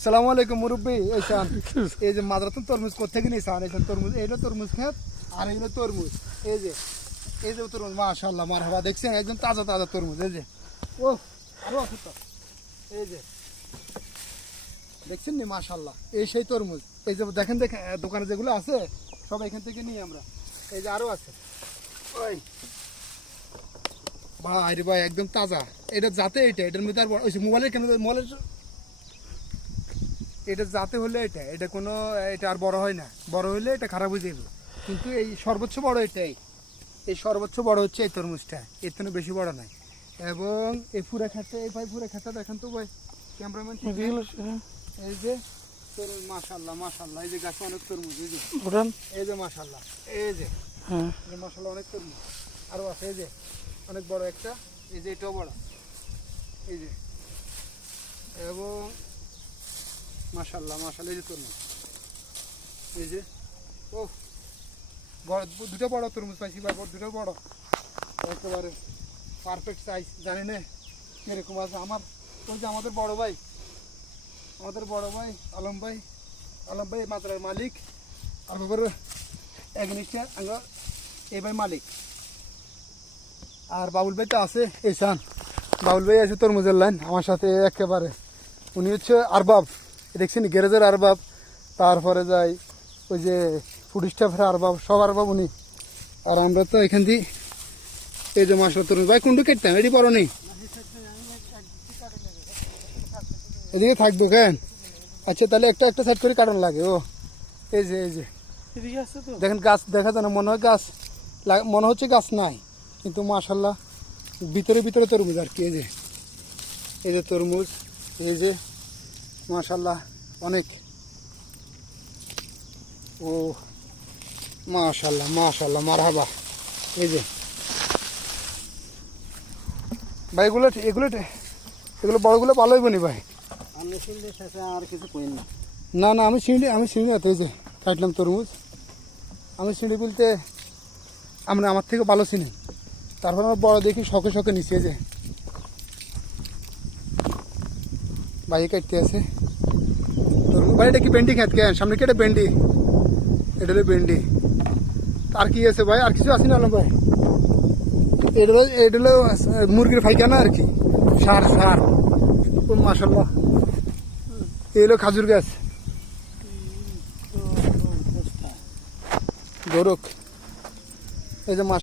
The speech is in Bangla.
আসসালামু আলাইকুম মুরব্বী। এইখান এই যে মাদ্রাতুন তরমুজ কোত্থেকে নিয়েছেন? এইখান তরমুজ, এইটা তরমুজ খেত আর এইগুলো তরমুজ। এই যে তরমুজ, মাশাআল্লাহ মারহাবা, দেখছেন একদম তাজা তাজা তরমুজ। এই যে ও আরো আছে তো, এই যে দেখছেন নি, মাশাআল্লাহ এই সেই তরমুজ। এই যে দেখেন দেখেন দোকানে যেগুলো আছে সব এখান থেকে নিই আমরা। এই যে আরো আছে, ওই ভাই রে ভাই একদম তাজা। এটা যাতে এটার মধ্যে আর মোবাইলের কেন, মোবাইলের এটা যাতে হলে এটা কোনো, এটা আর বড় হয় না, বড় হইলে এটা খারাপ হয়ে যাবে। কিন্তু এই সর্বোচ্চ বড় এটাই, এই সর্বোচ্চ বড় হচ্ছে এই তরমুজটা, এর থেকে বেশি বড় নাই। এবং এই পুরা খাটটা, এই ভাই পুরা খাটটা দেখেন তো ভাই ক্যামেরাম্যান, এই যে তরমুজ, মাশাআল্লাহ মাশাআল্লাহ, এই যে গাছে অনেক তরমুজ, এই যে এই যে মাশাআল্লাহ, এই যে মাশাআল্লাহ অনেক তরমুজ আরো আছে। এই যে অনেক বড় একটা, এই যে এটাও বড়, এই যে এবং মাশাআল্লাহ মাশাআল্লাহ, এই যে তরমুজ, এই যে ও বড় দুটো বড় তরমুজ পাইছি ভাই, দুটো বড় একেবারে পারফেক্ট সাইজ। জানি না কিরকম আছে। আমার ওই যে আমাদের বড় ভাই আলম ভাই মাত্রার মালিক, আর বাবার এগনিস্টার আমরা এই ভাই মালিক। আর বাবুল ভাই তো আছে, এই সান বাবুল ভাই আছে তরমুজের লাইন আমার সাথে একেবারে। উনি হচ্ছে আরবাব, দেখছেন গ্যারেজের আরবাব, তারপরে যাই ওই যে ফুড স্টাফের আরবাব, সব আরবাব উনি। আর আমরা তো এখান দিয়ে এই যে মাসলা তরুণ ভাই কোনটা কেটতাম, এটি বড় নেই, এদিকে থাকবো কেন? আচ্ছা তাহলে একটা একটা সাইড করে কারণ লাগে। ও এই যে দেখেন গাছ দেখা যায় না, মনে হয় গাছ, মনে হচ্ছে গাছ নাই, কিন্তু মাশাল্লাহ ভিতরে ভিতরে তরমুজ আর কি। এই যে তরমুজ, এই যে মাশাল্লাহ অনেক। ও মাশাল্লাহ মাশাল্লাহ মারহাবা। এই যে ভাই এগুলো বড়গুলো ভালো হইব নি ভাই? আর কিছু করি না। না না, আমি সিঁড়ি এই যে কাটলাম তরমুজ। আমি সিঁড়ি বলতে আমার থেকে ভালো চিনি, তারপর আমার বড় দেখি শখে শখে নিচে। যে ভাই কাটতে আছে তরমুজ। ভাই এটা কি ভেন্ডি খেত কেন? সামনে কি এটা ভেন্ডি? এটা হলো ভেন্ডি। আর কি আছে ভাই? আর কিছু আছে না আলম ভাই? এটা হলো মুরগির ফাইখানা আর কি, সার। ও মাশাল্লাহ, এই হলো খাজুর গাছ, গরুক। এই যে